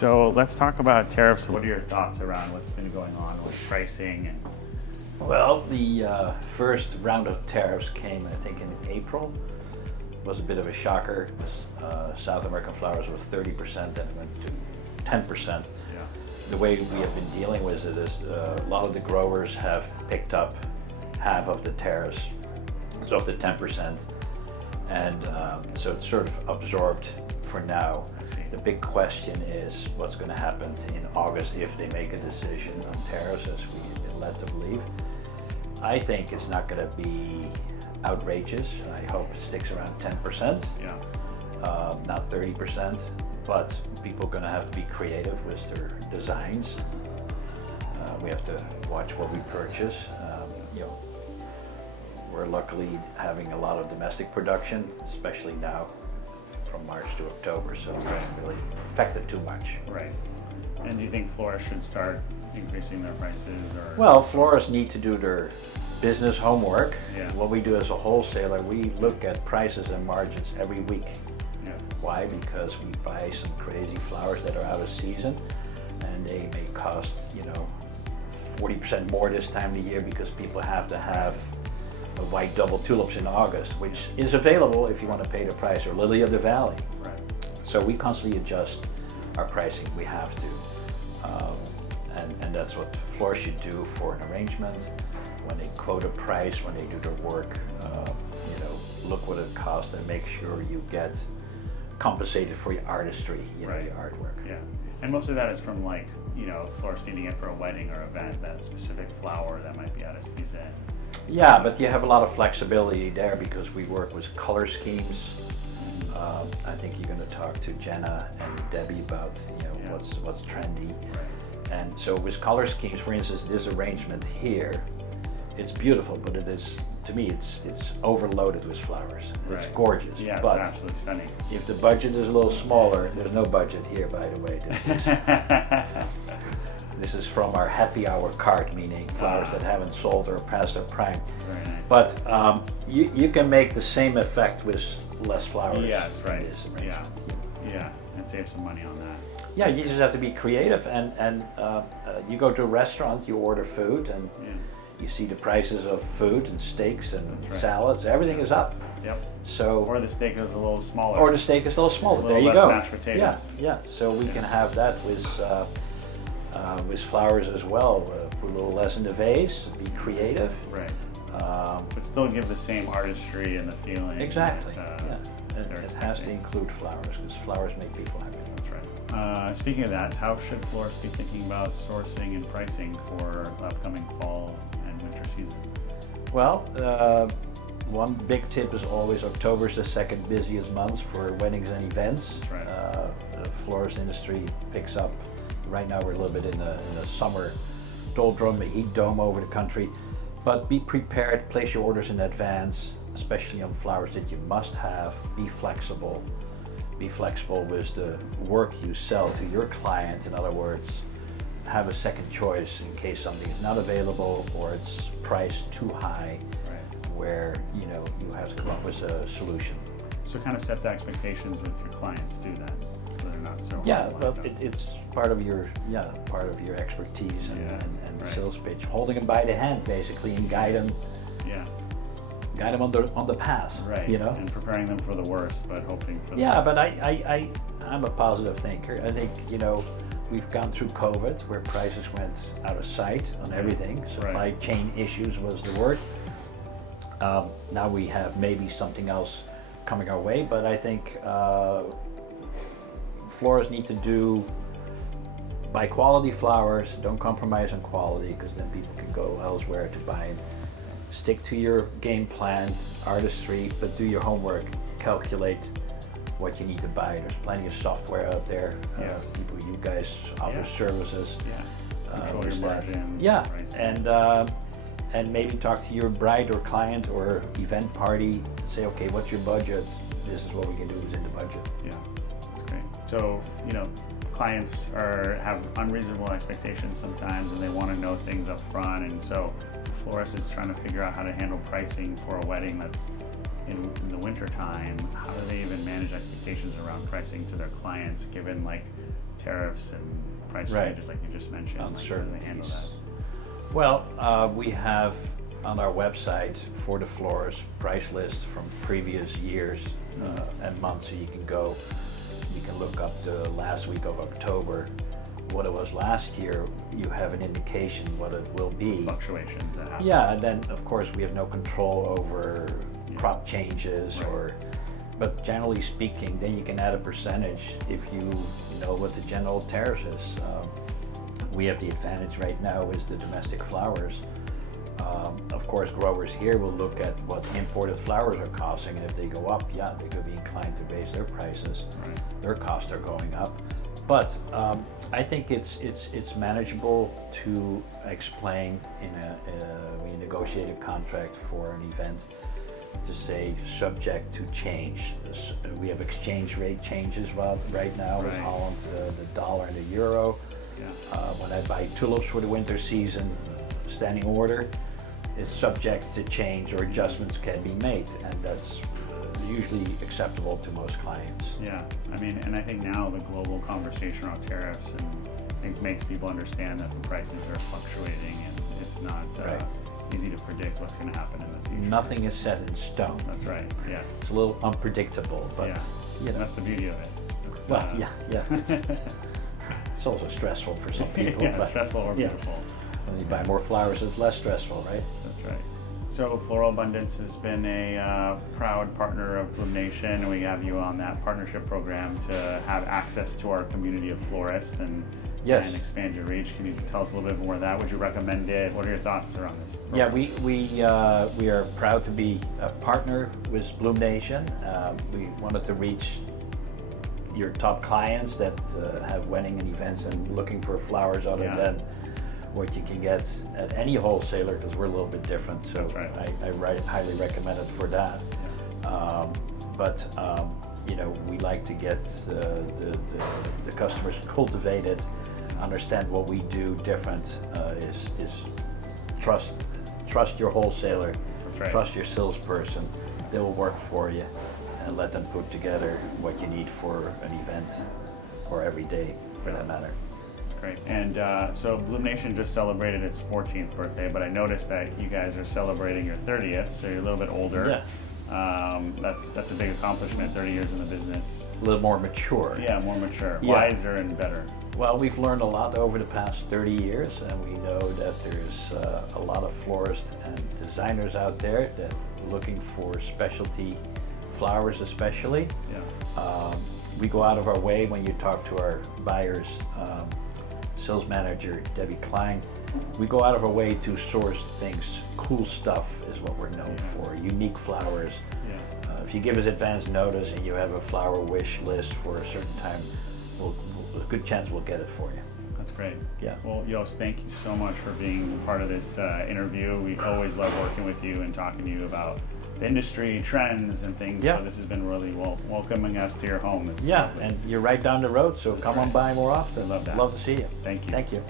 So let's talk about tariffs. What are your thoughts around what's been going on with pricing? And Well, the first round of tariffs came, I think, in April. It was a bit of a shocker. South American flowers was 30%, then it went to 10%. yeah, The way we have been dealing with it is a lot of the growers have picked up half of the tariffs, so of the 10%, and so it's sort of absorbed for now. I see. The big question is what's going to happen in August if they make a decision on tariffs, as we led to believe. I think it's not going to be outrageous. I hope it sticks around 10%, Yeah, not 30%, but people are going to have to be creative with their designs. We have to watch what we purchase. We're luckily having a lot of domestic production, especially now from March to October, so it hasn't really affected too much. right. And do you think florists should start increasing their prices, or? Well, florists need to do their business homework. Yeah. What we do as a wholesaler, we look at prices and margins every week. Yeah, Why? Because we buy some crazy flowers that are out of season, and they may cost, 40% more this time of the year because people have to have a white double tulips in August, which is available if you want to pay the price, or lily of the valley. right. So we constantly adjust our pricing. We have to, and that's what florists should do for an arrangement. When they quote a price, when they do their work, look what it costs and make sure you get compensated for your artistry, Right. your artwork. Yeah, and most of that is from florists needing it for a wedding or event, that specific flower that might be out of season. Yeah, but you have a lot of flexibility there because we work with color schemes. I think you're going to talk to Jenna and Debbie about Yeah. what's trendy. Right. And so with color schemes, for instance, this arrangement here, it's beautiful, but it is, to me, it's overloaded with flowers. It's Right. gorgeous. Yeah, but it's absolutely stunning. if the budget is a little smaller, there's no budget here, by the way. This is from our happy hour cart, meaning flowers that haven't sold or passed their prime. Very nice. But you can make the same effect with less flowers. Yes, in right. this Yeah, arrangement. yeah, and save some money on that. Yeah, you just have to be creative, and you go to a restaurant, you order food, and Yeah. you see the prices of food and steaks and That's right. salads. Everything is up. Yep. So Or the steak is a little smaller. or the steak is a little smaller. A There little you less go. mashed potatoes. Yeah, yeah. So we can have that with flowers as well. Put a little less in the vase. Be creative. Right. But still give the same artistry and the feeling. Exactly. That, Yeah. And they're it has to expecting. include flowers because flowers make people happy. That's right. Speaking of that, how should florists be thinking about sourcing and pricing for the upcoming fall and winter season? Well, one big tip is always October is the second busiest month for weddings and events. That's right. The florist industry picks up. Right now we're a little bit in the summer doldrum, the heat dome over the country. But be prepared, place your orders in advance, especially on flowers that you must have. Be flexible. Be flexible with the work you sell to your client. In other words, have a second choice in case something is not available or it's priced too high, Right. where you have to come up with a solution. So kind of set the expectations with your clients, do that, so they're not so. Yeah, overwhelmed. well, it's part of your expertise and, Yeah, and right. sales pitch, holding them by the hand basically and guide them Yeah, on the path. right. And preparing them for the worst, but hoping for the Yeah, best. but I'm a positive thinker. I think we've gone through COVID where prices went out of sight on everything. Supply chain issues was the word. Now we have maybe something else coming our way, but I think florists need to buy quality flowers. Don't compromise on quality because then people can go elsewhere to buy them. Stick to your game plan, artistry, but do your homework. Calculate what you need to buy. There's plenty of software out there. Yes. You guys offer Yeah. services. Yeah. Control your with that. margin. Yeah, pricing. and maybe talk to your bride or client or event party. Say, okay, what's your budget? This is what we can do within the budget. Yeah, that's great. So, clients have unreasonable expectations sometimes, and they want to know things up front, and so the florist is trying to figure out how to handle pricing for a wedding that's, in the winter time, how do they even manage expectations around pricing to their clients, given like tariffs and price changes like you just mentioned? Like, how do they handle that? Well, we have on our website for the florists price list from previous years and months, so you can look up the last week of October, what it was last year. You have an indication what it will be. Fluctuations that happen. Yeah, and then of course we have no control over crop changes but generally speaking, then you can add a percentage if you know what the general tariff is. We have the advantage right now is the domestic flowers. Of course, growers here will look at what imported flowers are costing, and if they go up, yeah, they could be inclined to raise their prices. Their costs are going up. But I think it's manageable to explain when you negotiate a contract for an event to say subject to change. We have exchange rate changes right now with Holland, the dollar and the euro. When I buy tulips for the winter season, standing order, is subject to change or adjustments can be made, and that's usually acceptable to most clients. Yeah, I mean, and I think now the global conversation around tariffs and things makes people understand that the prices are fluctuating and it's not easy to predict what's going to happen in the future. Nothing is set in stone. That's right, yes. It's a little unpredictable, but you know. That's the beauty of it. It's also stressful for some people. But stressful or beautiful. When you buy more flowers, it's less stressful, right? That's right. So Florabundance has been a proud partner of BloomNation, and we have you on that partnership program to have access to our community of florists and expand your reach. Can you tell us a little bit more of that? Would you recommend it? What are your thoughts around this program? Yeah, we are proud to be a partner with BloomNation. We wanted to reach your top clients that have wedding and events and looking for flowers other than what you can get at any wholesaler, because we're a little bit different. So I highly recommend it for that. You know, we like to get the customers cultivated, understand what we do different. Is trust your wholesaler, trust your salesperson. They will work for you, and let them put together what you need for an event or every day for that matter. Great. And so BloomNation just celebrated its 14th birthday, but I noticed that you guys are celebrating your 30th, so you're a little bit older. That's a big accomplishment, 30 years in the business. A little more mature. Yeah, more mature, wiser and better. Well, we've learned a lot over the past 30 years, and we know that there's a lot of florists and designers out there that are looking for specialty flowers especially. We go out of our way when you talk to our buyers, sales manager, Debbie Klein, we go out of our way to source things. Cool stuff is what we're known for, unique flowers. If you give us advance notice and you have a flower wish list for a certain time, a good chance we'll get it for you. That's great. Yeah. Well, Joost, thank you so much for being part of this interview. We always love working with you and talking to you about the industry, trends, and things. So this has been really welcoming us to your home. It's lovely. And you're right down the road, so come on by more often. Love that. Love to see you. Thank you. Thank you.